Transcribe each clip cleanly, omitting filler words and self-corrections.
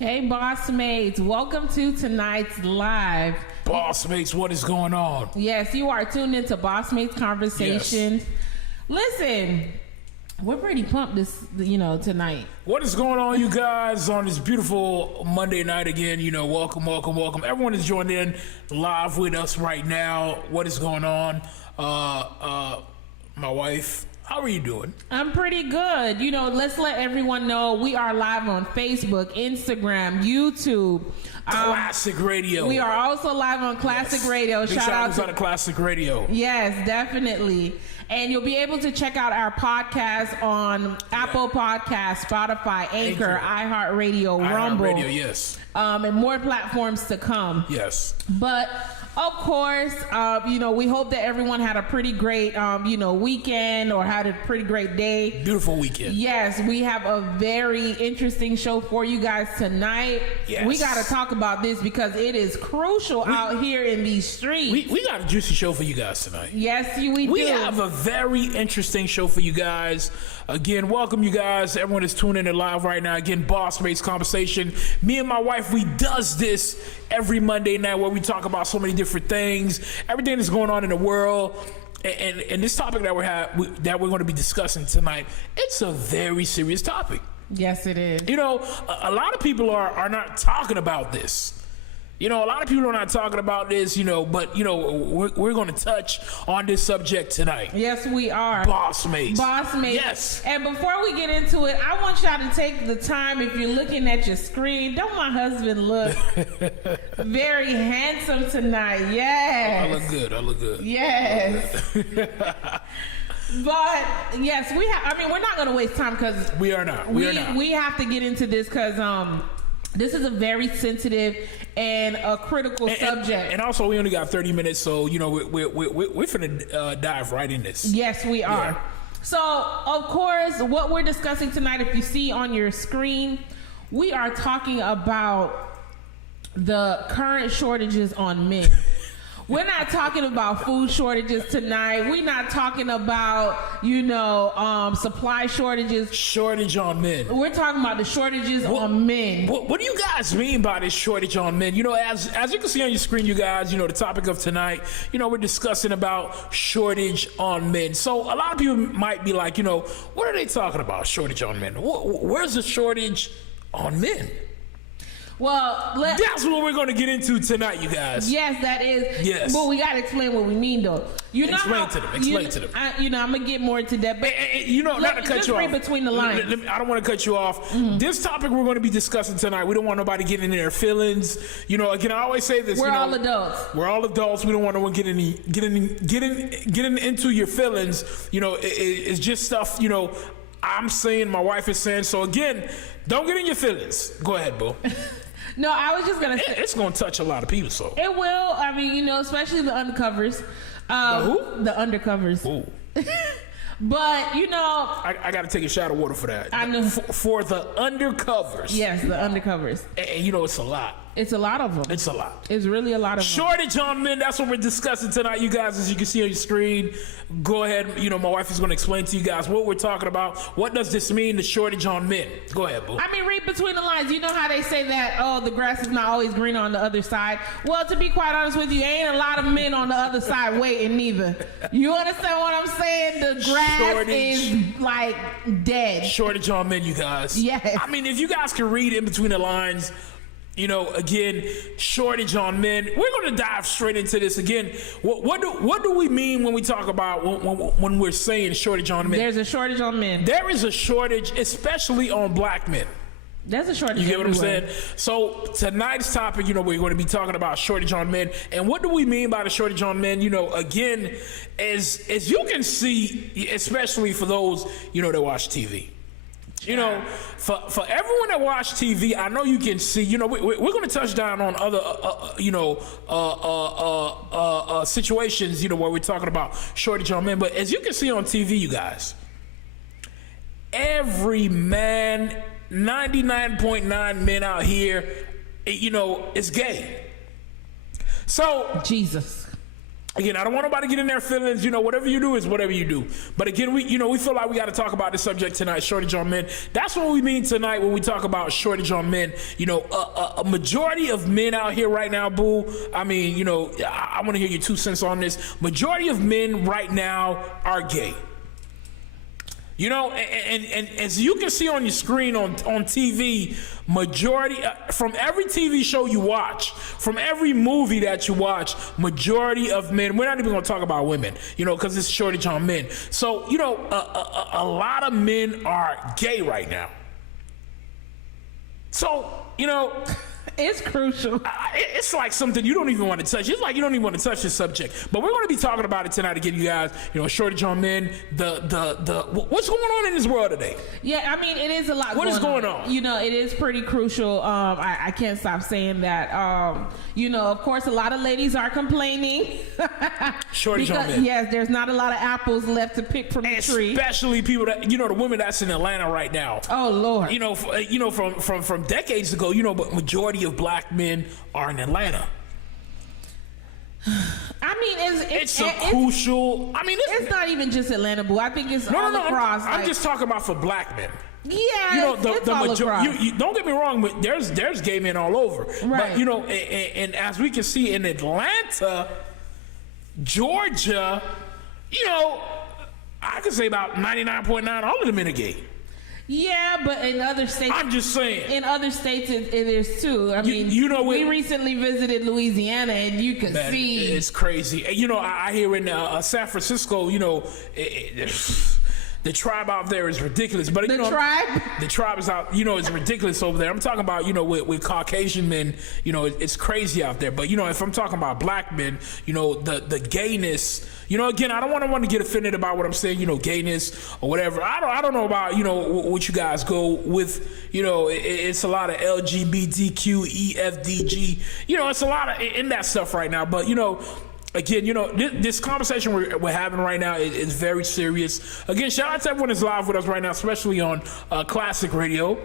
Hey, BossMates. Welcome to tonight's live. BossMates, what is going on? Yes, you are tuned into BossMates Conversations. Yes. Listen, we're pretty pumped tonight. What is going on, you guys, on this beautiful Monday night again? Welcome. Everyone is joined in live with us right now. What is going on? My wife, how are you doing? I'm pretty good. Let's let everyone know we are live on Facebook, Instagram, YouTube. Classic Radio. We are also live on Classic Radio. Shout out to Classic Radio. Yes, definitely. And you'll be able to check out our podcast on Apple Podcasts, Spotify, Anchor, iHeartRadio, Rumble. iHeartRadio, yes. And more platforms to come. Yes. But of course, we hope that everyone had a pretty great, weekend or had a pretty great day. Beautiful weekend. Yes, we have a very interesting show for you guys tonight. Yes. We got to talk about this because it is crucial out here in these streets. We got a juicy show for you guys tonight. Yes, we do. We have a very interesting show for you guys. Again, welcome you guys. Everyone is tuning in live right now. Again, BossMates Conversation. Me and my wife, we does this every Monday night where we talk about so many different things, everything that's going on in the world. And this topic that we're going to be discussing tonight, it's a very serious topic. Yes, it is. A lot of people are not talking about this. A lot of people are not talking about this, but, we're going to touch on this subject tonight. Yes, we are. BossMates. BossMates. Yes. And before we get into it, I want y'all to take the time, if you're looking at your screen, don't my husband look very handsome tonight? Yes. I look good. Yes. But yes, we're not going to waste time because we are not. We have to get into this because this is a very sensitive and a critical subject. And also, we only got 30 minutes, so we're finna dive right in this. Yes, we are. Yeah. So, of course, what we're discussing tonight, if you see on your screen, we are talking about the current shortages on men. We're not talking about food shortages tonight. We're not talking about, supply shortages. Shortage on men. We're talking about the shortages on men. What do you guys mean by this shortage on men? As you can see on your screen, you guys, the topic of tonight, we're discussing about shortage on men. So a lot of people might be like, what are they talking about, shortage on men? Where's the shortage on men? Well, that's what we're going to get into tonight, you guys. Yes, that is. Yes. But we got to explain what we mean, though. Explain to them. I'm going to get more into that. But not to cut you off. Just read between the lines. I don't want to cut you off. Mm-hmm. This topic we're going to be discussing tonight, we don't want nobody getting in their feelings. Again, I always say this. We're all adults. We're all adults. We don't want no one getting into your feelings. It's just stuff, I'm saying, my wife is saying. So, again, don't get in your feelings. Go ahead, Boo. No, I was just going to say. It's going to touch a lot of people, so. It will. Especially the undercovers. The who? The undercovers. Ooh. But, I got to take a shot of water for that. I know. For the undercovers. Yes, the undercovers. And it's a lot. It's a lot of them. It's a lot. It's really a lot of them. Shortage on men, that's what we're discussing tonight, you guys. As you can see on your screen, go ahead. My wife is going to explain to you guys what we're talking about. What does this mean, the shortage on men? Go ahead, Boo. Read between the lines. You know how they say that, the grass is not always green on the other side? Well, to be quite honest with you, ain't a lot of men on the other side waiting neither. You understand what I'm saying? The grass is like dead. Shortage on men, you guys. Yes. If you guys can read in between the lines, again, shortage on men. We're going to dive straight into this again. What do we mean when we talk about when we're saying shortage on men? There's a shortage on men. There is a shortage, especially on black men. There's a shortage. You get what everywhere. I'm saying? So tonight's topic, we're going to be talking about shortage on men. And what do we mean by the shortage on men? Again, as you can see, especially for those, that watch TV. For everyone that watch TV, I know you can see, we're going to touch down on other, situations, where we're talking about shortage on men. But as you can see on TV, you guys, every man, 99.9 men out here, is gay. So Jesus. Again, I don't want nobody to get in their feelings. Whatever you do is whatever you do. But again, we feel like we got to talk about this subject tonight, shortage on men. That's what we mean tonight when we talk about shortage on men. A majority of men out here right now, Boo. I mean, I want to hear your 2 cents on this. Majority of men right now are gay. And as you can see on your screen on TV, majority from every TV show you watch, from every movie that you watch, majority of men, we're not even going to talk about women, because it's shortage on men. So, a lot of men are gay right now. So, it's crucial. It's like something you don't even want to touch. It's like you don't even want to touch this subject. But we're going to be talking about it tonight to give you guys, a shortage on men. What's going on in this world today? Yeah, I mean, it is a lot. What is going on? It is pretty crucial. I can't stop saying that. Of course, a lot of ladies are complaining. Shortage on men. Yes, there's not a lot of apples left to pick from the tree. Especially people that, the women that's in Atlanta right now. Oh Lord. From decades ago, but majority of black men are in Atlanta. I mean, it's crucial. I mean, it's not even just Atlanta, Boo. I think it's all across. I'm just talking about for black men. Yeah, it's all across. Don't get me wrong, but there's gay men all over. Right. But and as we can see in Atlanta, Georgia, I could say about 99.9 all of the men are gay. Yeah, but in other states, I'm just saying. In other states, it is too. I mean, we recently visited Louisiana, and you could see it's crazy. I hear in San Francisco, the tribe out there is ridiculous. But the tribe is out. It's ridiculous over there. I'm talking about with Caucasian men. It's crazy out there. But if I'm talking about black men, the gayness. Again, I don't want to get offended about what I'm saying, gayness or whatever. I don't know about, what you guys go with, it's a lot of LGBTQ, EFDG, it's a lot of in that stuff right now. But, again, this conversation we're having right now is very serious. Again, shout out to everyone that's live with us right now, especially on Classic Radio.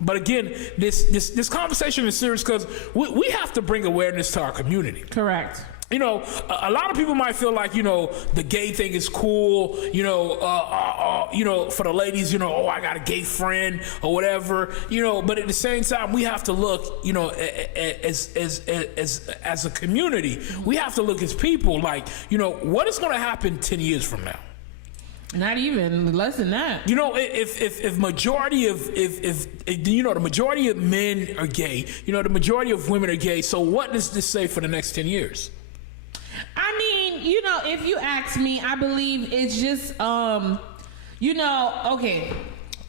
But again, this conversation is serious because we have to bring awareness to our community. Correct. A lot of people might feel like, the gay thing is cool, for the ladies, I got a gay friend or whatever, but at the same time, we have to look, as a community, we have to look as people like, what is going to happen 10 years from now? Not even less than that. If majority of the majority of men are gay, the majority of women are gay. So what does this say for the next 10 years? I mean, if you ask me, I believe it's just, okay.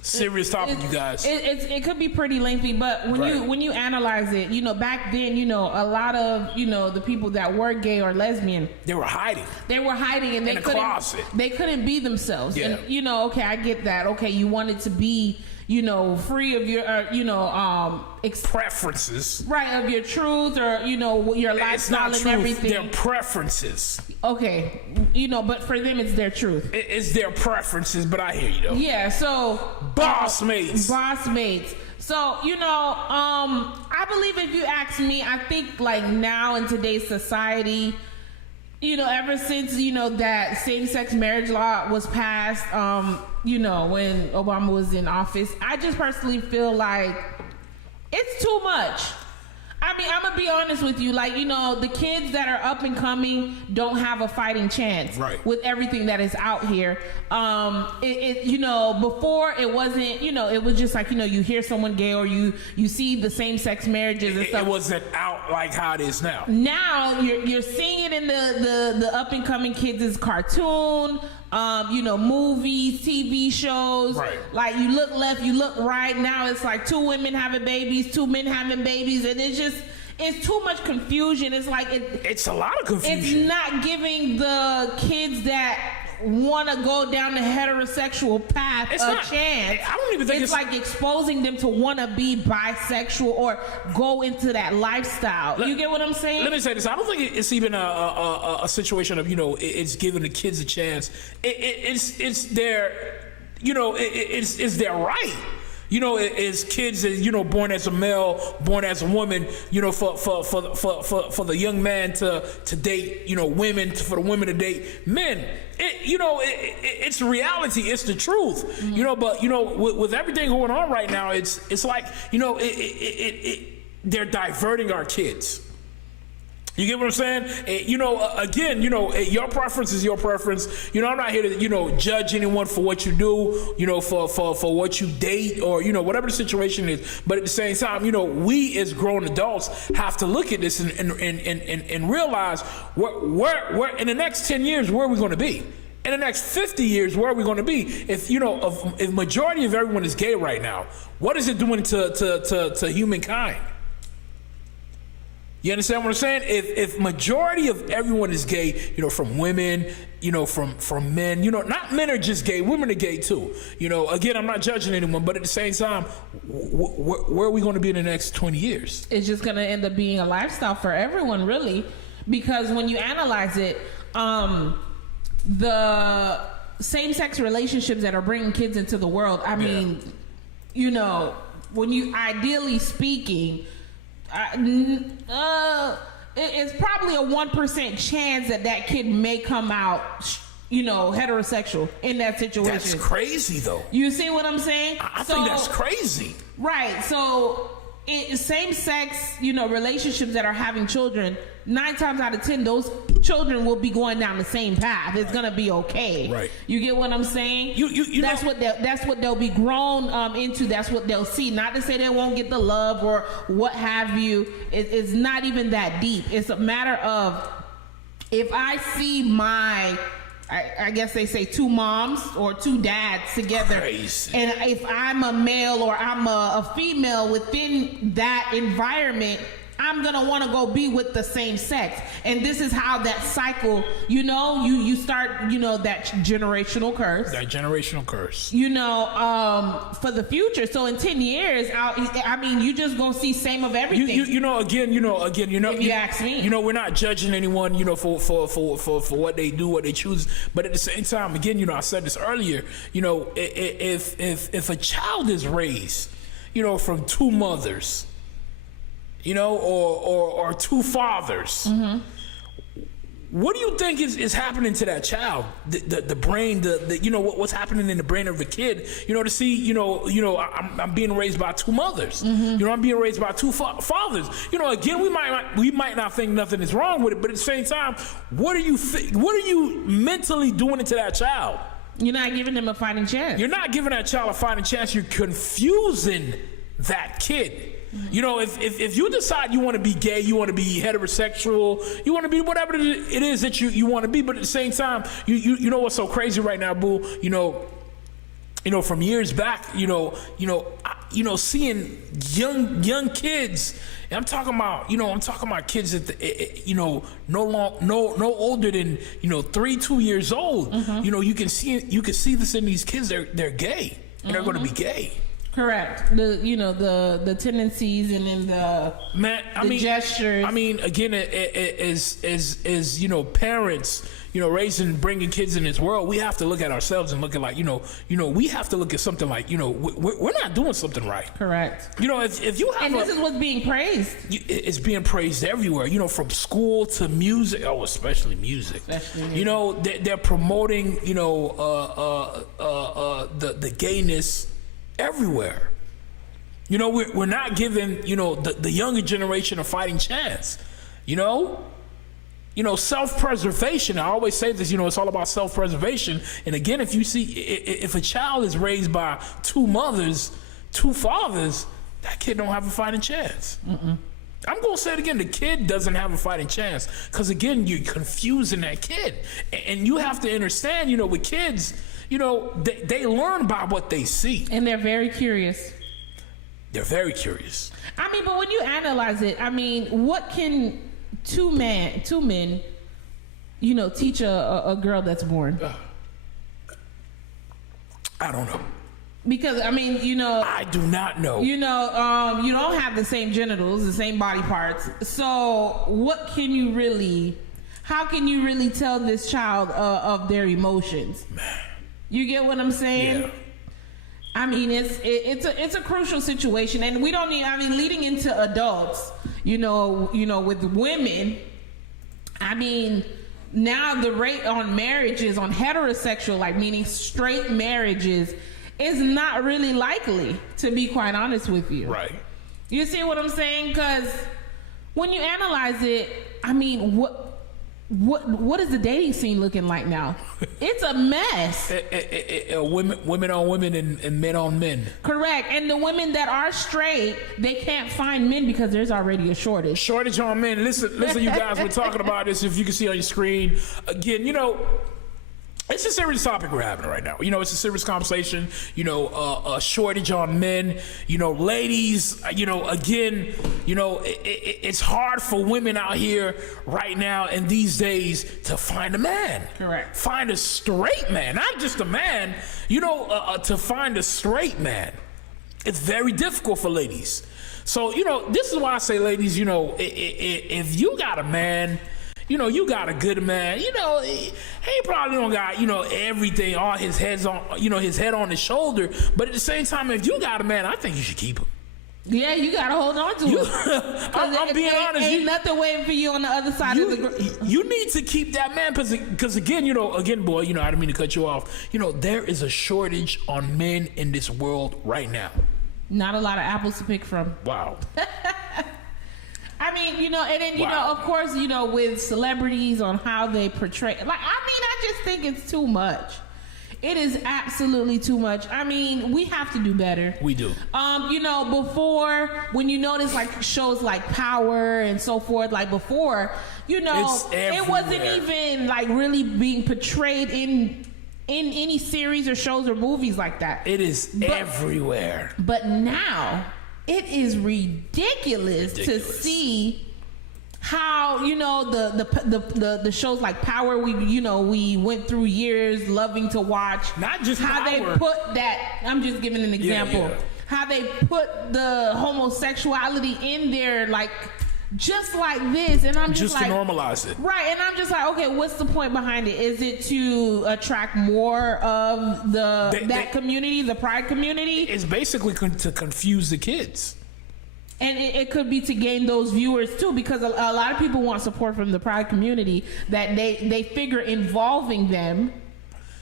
Serious topic, you guys. It could be pretty lengthy, but when you analyze it, back then, a lot of the people that were gay or lesbian, they were hiding. And in a closet. They couldn't be themselves. Yeah. And okay, I get that. Okay, you wanted to be free of your preferences, right, of your truth or your lifestyle and everything. Their preferences. Okay, but for them it's their truth. It's their preferences, but I hear you though. Yeah, so BossMates. So I believe if you ask me, I think like now in today's society, ever since that same-sex marriage law was passed, when Obama was in office, I just personally feel like it's too much. I mean, I'm gonna be honest with you. Like, the kids that are up and coming don't have a fighting chance with everything that is out here. Before it wasn't, it was just like, you hear someone gay or you see the same-sex marriages and stuff. It wasn't out like how it is now. Now you're seeing it in the up and coming kids' cartoon, movies, TV shows. Right. Like you look left, you look right. Now it's like 2 women having babies, 2 men having babies, and it's too much confusion. It's like it's a lot of confusion. It's not giving the kids that want to go down the heterosexual path a chance. I don't even think it's like exposing them to want to be bisexual or go into that lifestyle. You get what I'm saying? Let me say this. I don't think it's even a situation of it's giving the kids a chance. It's their it's their right. You know, as kids, you know, born as a male, born as a woman, you know, for the young man to date, you know, women, for the women to date men. It's reality. It's the truth. Mm-hmm. You know, but you know, with everything going on right now, it's like, you know, they're diverting our kids. You get what I'm saying? You know, again, you know, your preference is your preference. You know, I'm not here to, you know, judge anyone for what you do, you know, for what you date or, you know, whatever the situation is. But at the same time, you know, we as grown adults have to look at this and realize where in the next 10 years, where are we going to be? In the next 50 years, where are we going to be? If, you know, if majority of everyone is gay right now, what is it doing to humankind? You understand what I'm saying? If majority of everyone is gay, you know, from women, you know, from men, you know, not men are just gay, women are gay too. You know, again, I'm not judging anyone, but at the same time, where are we going to be in the next 20 years? It's just going to end up being a lifestyle for everyone, really, because when you analyze it, the same-sex relationships that are bringing kids into the world, I mean, you know, when you, ideally speaking, it's probably a 1% chance that kid may come out, you know, heterosexual in that situation. That's crazy, though. You see what I'm saying? I think that's crazy. Right. So, same-sex, you know, relationships that are having children, 9 times out of 10, those children will be going down the same path. It's gonna be okay. Right. You get what I'm saying? That's what they'll be grown into. That's what they'll see. Not to say they won't get the love or what have you. It's not even that deep. It's a matter of, if I see my, I guess they say 2 moms or 2 dads together. Crazy. And if I'm a male or I'm a female within that environment, I'm gonna want to go be with the same sex. And this is how that cycle, you know, you start, you know, that generational curse. That generational curse. You know, for the future. So in 10 years, I mean, you just gonna see same of everything. You know, again, if you ask me. You know, we're not judging anyone, you know, for what they do, what they choose. But at the same time, again, you know, I said this earlier, you know, if a child is raised, you know, from 2 mothers, you know, or 2 fathers. Mm-hmm. What do you think is happening to that child? The brain, you know, what's happening in the brain of a kid? You know, to see, you know, I'm being raised by 2 mothers. Mm-hmm. You know, I'm being raised by 2 fathers. You know, again, we might not think nothing is wrong with it, but at the same time, what are you mentally doing it to that child? You're not giving them a fighting chance. You're not giving that child a fighting chance. You're confusing that kid. You know, if you decide you want to be gay, you want to be heterosexual, you want to be whatever it is that you want to be, but at the same time, you know what's so crazy right now, boo? You know, from years back, you know, seeing young kids. And I'm talking about kids that you know, no older than, you know, 2 years old. Mm-hmm. You know, you can see this in these kids. They're gay, and they're going to be gay. Correct. The tendencies and then the gestures. I mean, again, as you know, parents, you know, bringing kids in this world, we have to look at ourselves and look at, like, you know, we have to look at something like, you know, we're not doing something right. Correct. You know, if you have, and this is what's being praised. It's being praised everywhere. You know, from school to music. Oh, especially music. You know, they're promoting, you know, the gayness everywhere. You know, we're not giving, you know, the younger generation a fighting chance. You know, self-preservation. I always say this, you know, it's all about self-preservation. And again, if a child is raised by 2 mothers, 2 fathers, that kid don't have a fighting chance. Mm-mm. I'm going to say it again. The kid doesn't have a fighting chance. Because, again, you're confusing that kid. And you have to understand, you know, with kids, you know, they learn by what they see. And they're very curious. They're very curious. I mean, but when you analyze it, I mean, what can two men, you know, teach a girl that's born? I don't know. Because, I mean, you know, I do not know. You know, you don't have the same genitals, the same body parts. So how can you really tell this child of their emotions? Man. You get what I'm saying? Yeah. I mean, it's a crucial situation, and we don't need. I mean, leading into adults, with women. I mean, now the rate on marriages, on heterosexual, like meaning straight marriages, is not really likely, to be quite honest with you. Right. You see what I'm saying? Because when you analyze it, I mean, what is the dating scene looking like now? It's a mess. Women on women and men on men. Correct. And the women that are straight, they can't find men because there's already a shortage. Shortage on men. Listen, you guys, we're talking about this. If you can see on your screen, again, it's a serious topic we're having right now. It's a serious conversation. A shortage on men. Ladies. Again. It's hard for women out here right now and these days to find a man. Correct. Find a straight man, not just a man. To find a straight man, it's very difficult for ladies. So this is why I say, ladies. If you got a man. You got a good man. He probably don't got, everything, all his head on his shoulder. But at the same time, if you got a man, I think you should keep him. Yeah, you gotta hold on to him. I'm being honest. Ain't nothing waiting for you on the other side of the. You need to keep that man, because again, boy, I didn't mean to cut you off. There is a shortage on men in this world right now. Not a lot of apples to pick from. Wow. I mean, and then, wow. Of course, with celebrities on how they portray. I just think it's too much. It is absolutely too much. I mean, we have to do better. We do. Before, when you notice like shows like Power and so forth, like before, it wasn't even like really being portrayed in any series or shows or movies like that. It is everywhere. But now it is ridiculous to see how the shows like Power we went through years loving to watch. Not just how Power. They put that. I'm just giving an example. Yeah. How they put the homosexuality in there, like just like this, and I'm just like, to normalize it, right? And I'm just like, okay, what's the point behind it? Is it to attract more of that community, the pride community? It's basically to confuse the kids. And it could be to gain those viewers too, because a lot of people want support from the pride community that they figure involving them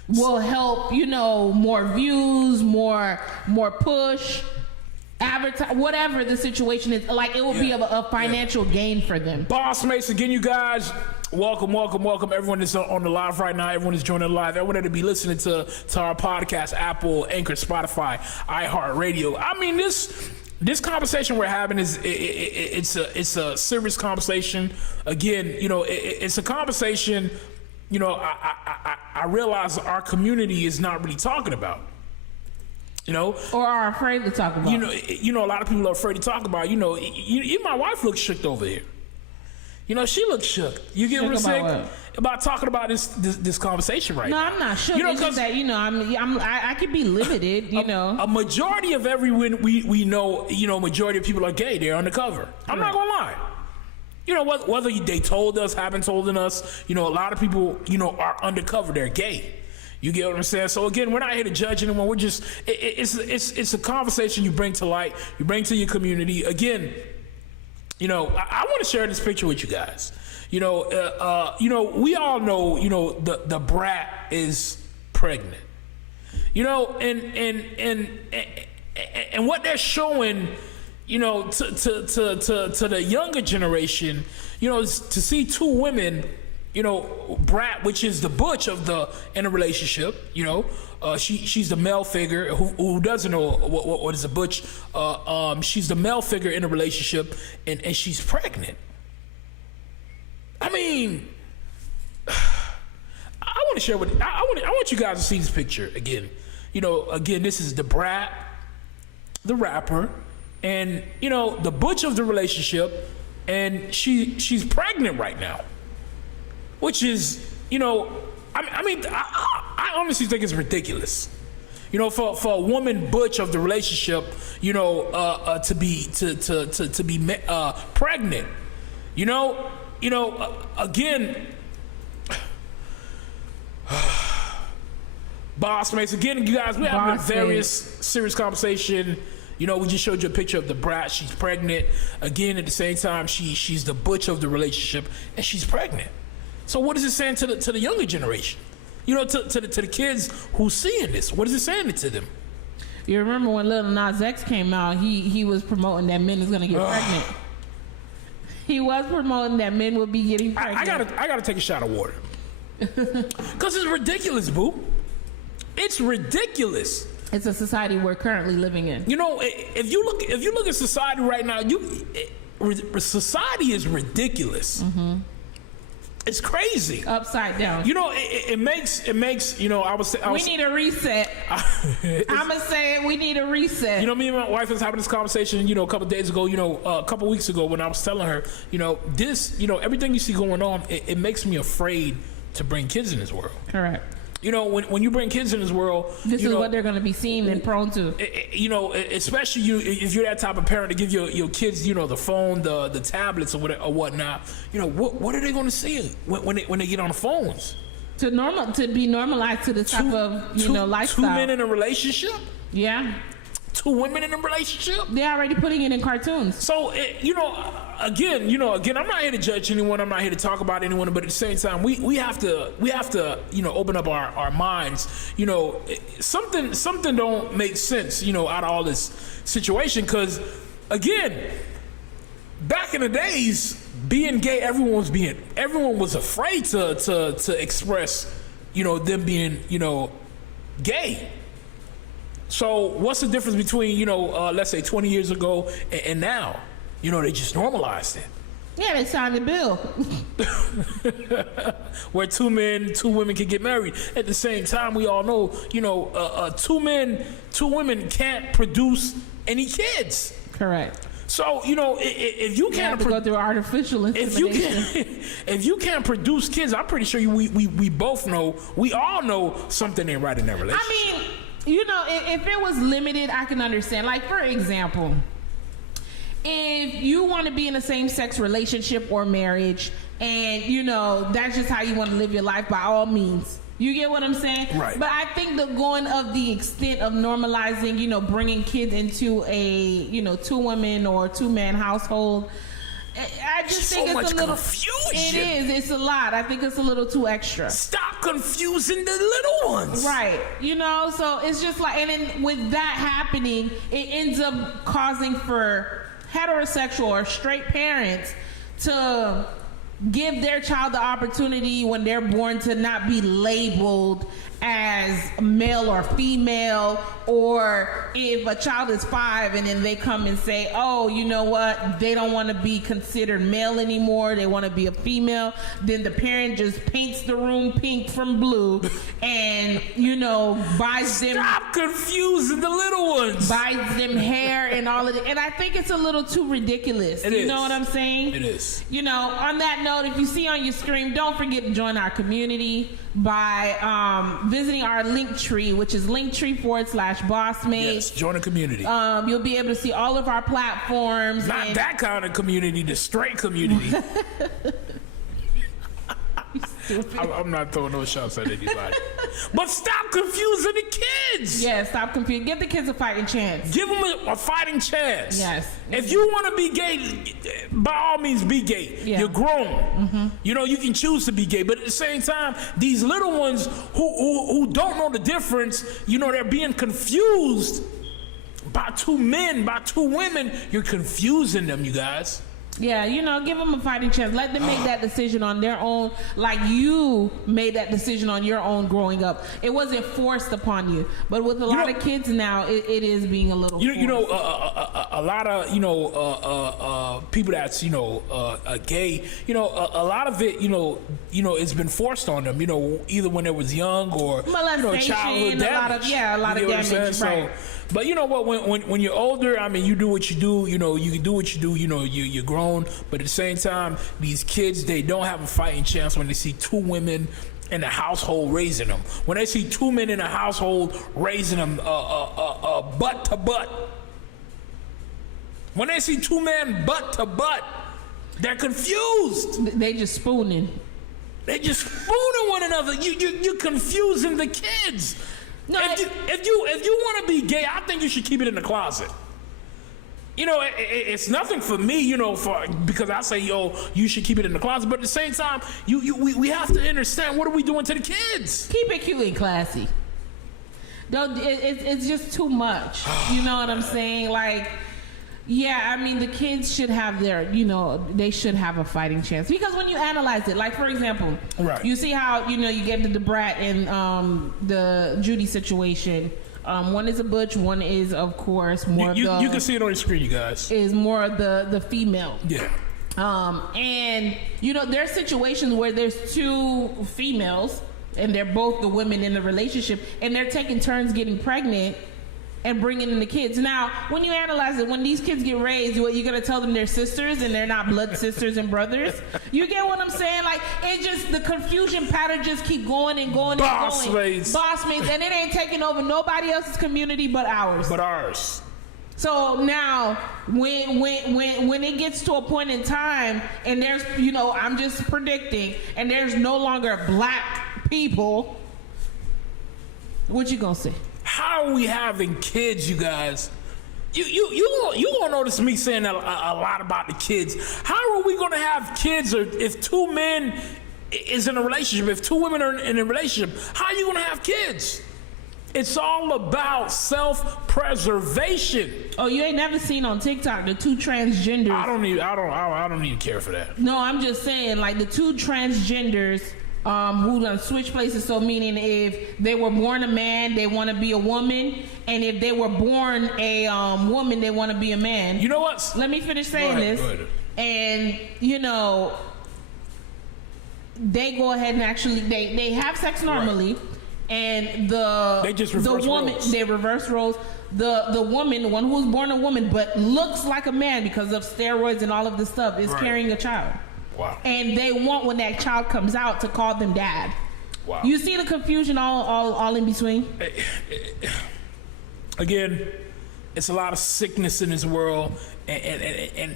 will help, more views, more push, advertise, whatever the situation is. Like, it will be a financial gain for them. BossMates, again, you guys, welcome. Everyone that's on the live right now, everyone is joining live. Everyone that will be listening to our podcast, Apple, Anchor, Spotify, iHeartRadio. I mean, this conversation we're having it's a serious conversation. Again, it's a conversation. I realize our community is not really talking about. Or are afraid to talk about. A lot of people are afraid to talk about. Even my wife looks shook over here. She looks shook. You get real sick about talking about this conversation right now. No, I'm not shook. It's just that I could be limited. A majority of everyone we know, majority of people are gay. They're undercover. I'm not gonna lie. Whether they told us, haven't told us, a lot of people, are undercover. They're gay. You get what I'm saying? So again, we're not here to judge anyone. We're just it's a conversation you bring to light, you bring to your community. Again, I want to share this picture with you guys. We all know, the brat is pregnant. And what they're showing, to the younger generation, is to see two women. Brat, which is the butch in a relationship. She's the male figure. Who doesn't know what is a butch? She's the male figure in a relationship, and she's pregnant. I mean, I want to share with. I want you guys to see this picture again. Again, this is the brat, the rapper, and the butch of the relationship, and she's pregnant right now. Which is, I honestly think it's ridiculous. For a woman butch of the relationship, to be pregnant. Again, BossMates. Again, you guys, we're having a BossMates. various serious conversation. You know, we just showed you a picture of the brat. She's pregnant. Again, at the same time, she's the butch of the relationship, and she's pregnant. So what is it saying to the younger generation? You know, to the kids who's seeing this, what is it saying to them? You remember when Lil Nas X came out, he was promoting that men is going to get pregnant. He was promoting that men would be getting pregnant. I gotta take a shot of water. Because it's ridiculous, boo. It's ridiculous. It's a society we're currently living in. You know, if you look at society right now, society is ridiculous. Mm-hmm. It's crazy. Upside down. You know, it makes you know. We need a reset. I'ma say it. We need a reset. You know, me and my wife was having this conversation. You know, a couple days ago. You know, a couple weeks ago when I was telling her, you know, this, you know, everything you see going on, it makes me afraid to bring kids in this world. Correct. You know, when you bring kids in this world, this is what they're going to be seen and prone to. You know, especially if you're that type of parent to give your kids, you know, the phone, the tablets, or whatnot. You know, what are they going to see when they get on the phones? To be normalized to this type of lifestyle. 2 men in a relationship. Yeah. 2 women in a relationship. They're already putting it in cartoons. So you know, again, I'm not here to judge anyone. I'm not here to talk about anyone. But at the same time, we have to you know, open up our minds. You know, something don't make sense. You know, out of all this situation, because again, back in the days, being gay, everyone was afraid to express, you know, them being, you know, gay. So what's the difference between, you know, let's say 20 years ago and now? You know, they just normalized it. Yeah, they signed the bill. Where 2 women can get married. At the same time, we all know, you know, 2 women can't produce any kids. Correct. So, you know, if you can't go through artificial insemination. If you can't produce kids, I'm pretty sure we both know, we all know something ain't right in that relationship. I mean, you know, if it was limited, I can understand. Like, for example, if you want to be in a same-sex relationship or marriage, and, you know, that's just how you want to live your life, by all means. You get what I'm saying? Right. But I think the going of the extent of normalizing, you know, bringing kids into a, you know, 2 women or 2-man household, I just think it's a little confusion. It is. It's a lot. I think it's a little too extra. Stop confusing the little ones. Right. You know, so it's just like, and then with that happening, it ends up causing for heterosexual or straight parents to give their child the opportunity when they're born to not be labeled as male or female, or if a child is 5 and then they come and say, oh, you know what, they don't want to be considered male anymore, they want to be a female, then the parent just paints the room pink from blue and, you know, buys them. Stop confusing the little ones. Buys them hair and all of it. And I think it's a little too ridiculous. You know what I'm saying? It is. You know, on that note, if you see on your screen, don't forget to join our community by visiting our Linktree, which is Linktree.ee/BossMates. Yes, join the community. You'll be able to see all of our platforms. Not that kind of community, the straight community. I'm not throwing no shots at anybody. But stop confusing the kids. Yeah, stop confusing. Give the kids a fighting chance. Give them a fighting chance. Yes. If you want to be gay, by all means be gay. Yeah. You're grown. Mm-hmm. You know, you can choose to be gay. But at the same time, these little ones who don't know the difference, you know, they're being confused by 2 men, by 2 women. You're confusing them, you guys. Yeah, you know, give them a fighting chance. Let them make that decision on their own, like you made that decision on your own growing up. It wasn't forced upon you. But with a lot of kids now, it is being a little forced. You know, a lot of, you know, people that's, you know, gay, you know, a lot of it, you know, it's been forced on them, you know, either when they was young or, you know, childhood damage. A lot of damage, right. But you know what? When you're older, I mean, you do what you do. You know, you can do what you do. You know, you're grown. But at the same time, these kids, they don't have a fighting chance when they see 2 women in a household raising them. When they see 2 men in a household raising them butt to butt. When they see 2 men butt to butt, they're confused. They just spooning. They just spooning one another. You're confusing the kids. No, if you want to be gay, I think you should keep it in the closet. You know, it's nothing for me, you know, because I say, yo, you should keep it in the closet. But at the same time, we have to understand, what are we doing to the kids? Keep it cute and classy. Don't. It's just too much. You know what I'm saying? Like, yeah, I mean, the kids should have their, you know, they should have a fighting chance. Because when you analyze it, like, for example, right. You see how, you know, you get the Brat and the Judy situation. One is a butch, one is, of course, more you can see it on your screen, you guys. Is more the female. Yeah. And, you know, there's situations where there's two females and they're both the women in the relationship and they're taking turns getting pregnant and bringing in the kids. Now, when you analyze it, when these kids get raised, what, you're gonna tell them they're sisters and they're not blood sisters and brothers? You get what I'm saying? Like, it just, the confusion pattern just keep going and going and going. BossMates, and it ain't taking over nobody else's community but ours. So now, when it gets to a point in time, and there's, you know, I'm just predicting, and there's no longer black people, what you gonna say? How are we having kids, you guys? You won't notice me saying a lot about the kids. How are we gonna have kids if two men is in a relationship, if two women are in a relationship? How are you gonna have kids? It's all about self-preservation. Oh, you ain't never seen on TikTok the two transgenders? I don't even care for that. No, I'm just saying, like, the two transgenders who done switch places. So meaning, if they were born a man, they want to be a woman, and if they were born a woman, they want to be a man. You know what? Let me finish saying this. Go ahead. And you know, they go ahead and actually they have sex normally. Right. And they reverse roles. The woman, the one who was born a woman but looks like a man because of steroids and all of this stuff, is carrying a child. Wow. And they want, when that child comes out, to call them dad. Wow. You see the confusion all in between? Again, it's a lot of sickness in this world, and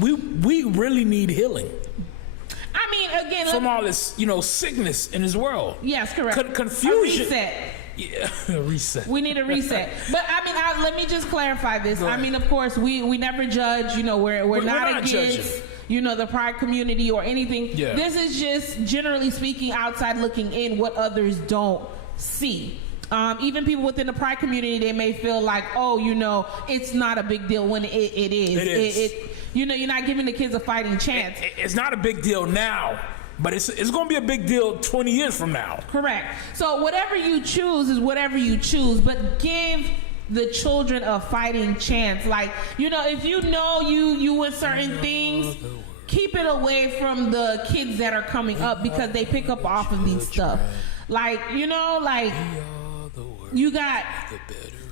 we really need healing. I mean, again, from all this, you know, sickness in this world. Yes, correct. Confusion. A reset. Yeah, a reset. We need a reset. But I mean, let me just clarify this. I mean, of course, we never judge. You know, we're not against judging, you know, the pride community or anything. Yeah. This is just generally speaking, outside looking in, what others don't see. Even people within the pride community, they may feel like, oh, you know, it's not a big deal, when it is. It is. You know, you're not giving the kids a fighting chance. It's not a big deal now, but it's going to be a big deal 20 years from now. Correct. So whatever you choose is whatever you choose, but give the children a fighting chance. Like, you know, if you know you with certain things, keep it away from the kids that are coming up, because they pick up off of these stuff. Like, you know, like, you got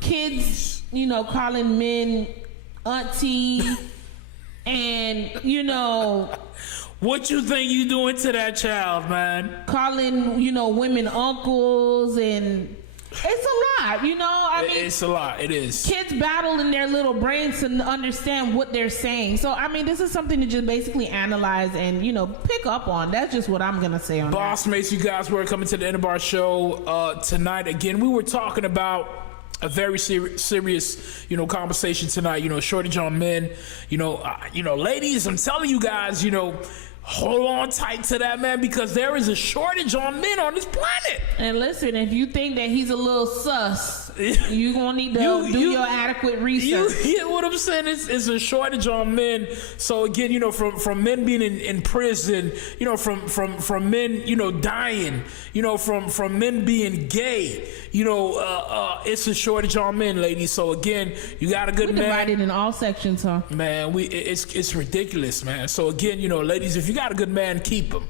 kids, you know, calling men auntie. And, you know, what you think you doing to that child, man? Calling, you know, women uncles, and it's a lot, you know? I mean, it's a lot. It is. Kids battle in their little brains to understand what they're saying. So, I mean, this is something to just basically analyze and, you know, pick up on. That's just what I'm going to say on that. BossMates, you guys, we're coming to the end of our show tonight. Again, we were talking about a very serious, you know, conversation tonight. You know, shortage on men. You know, ladies, I'm telling you guys, you know, hold on tight to that, man, because there is a shortage on men on this planet. And listen, if you think that he's a little sus, you're gonna need to do your adequate research. You hear what I'm saying? It's a shortage on men. So again, you know, from men being in prison, you know, from men, you know, dying, you know, from men being gay, you know, it's a shortage on men, ladies. So again, you got a good man. Divided in all sections, huh? Man, it's ridiculous, man. So again, you know, ladies, if you got a good man, keep him.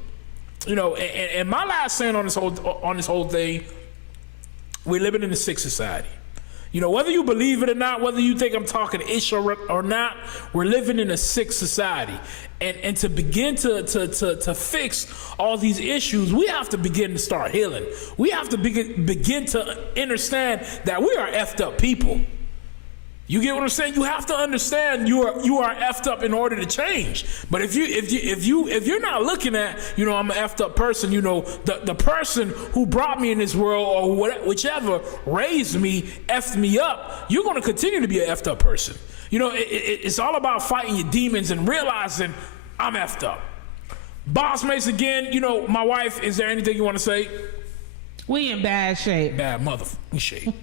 You know, and my last saying on this whole thing, we're living in a sick society. You know, whether you believe it or not, whether you think I'm talking ish or not, we're living in a sick society. And to begin to fix all these issues, we have to begin to start healing. We have to begin to understand that we are effed up people. You get what I'm saying? You have to understand you are effed up in order to change. But if you're not looking at, I'm an effed up person, the person who brought me in this world or whichever raised me, effed me up, you're going to continue to be an effed up person. It's all about fighting your demons and realizing I'm effed up. BossMates again, my wife, is there anything you want to say? We in bad shape. Bad motherfucking shape.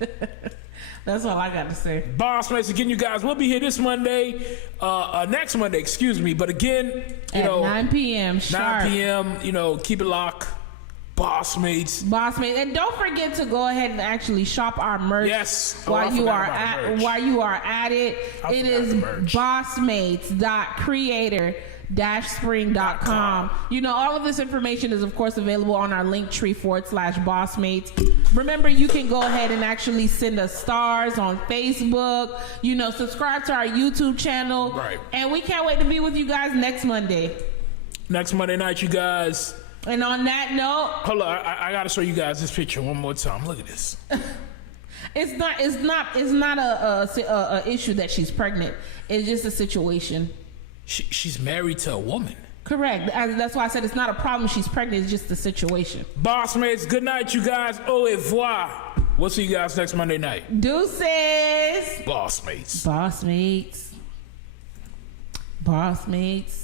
That's all I got to say. BossMates again, you guys. We'll be here this Monday, next Monday, excuse me. But again, at 9 p.m. sharp. 9 p.m. Keep it locked. BossMates. And don't forget to go ahead and actually shop our merch. Yes. While you are at it, it is BossMates.creator-spring.com. All of this information is of course available on our Linktree/BossMates. Remember, you can go ahead and actually send us stars on Facebook, subscribe to our YouTube channel. Right. And we can't wait to be with you guys next Monday. Next Monday night, you guys. And on that note, hold on, I gotta show you guys this picture one more time. Look at this. It's not a issue that she's pregnant. It's just a situation. She's married to a woman. Correct. That's why I said it's not a problem. She's pregnant. It's just the situation. BossMates, good night, you guys. Au revoir. We'll see you guys next Monday night. Deuces. BossMates. BossMates. BossMates.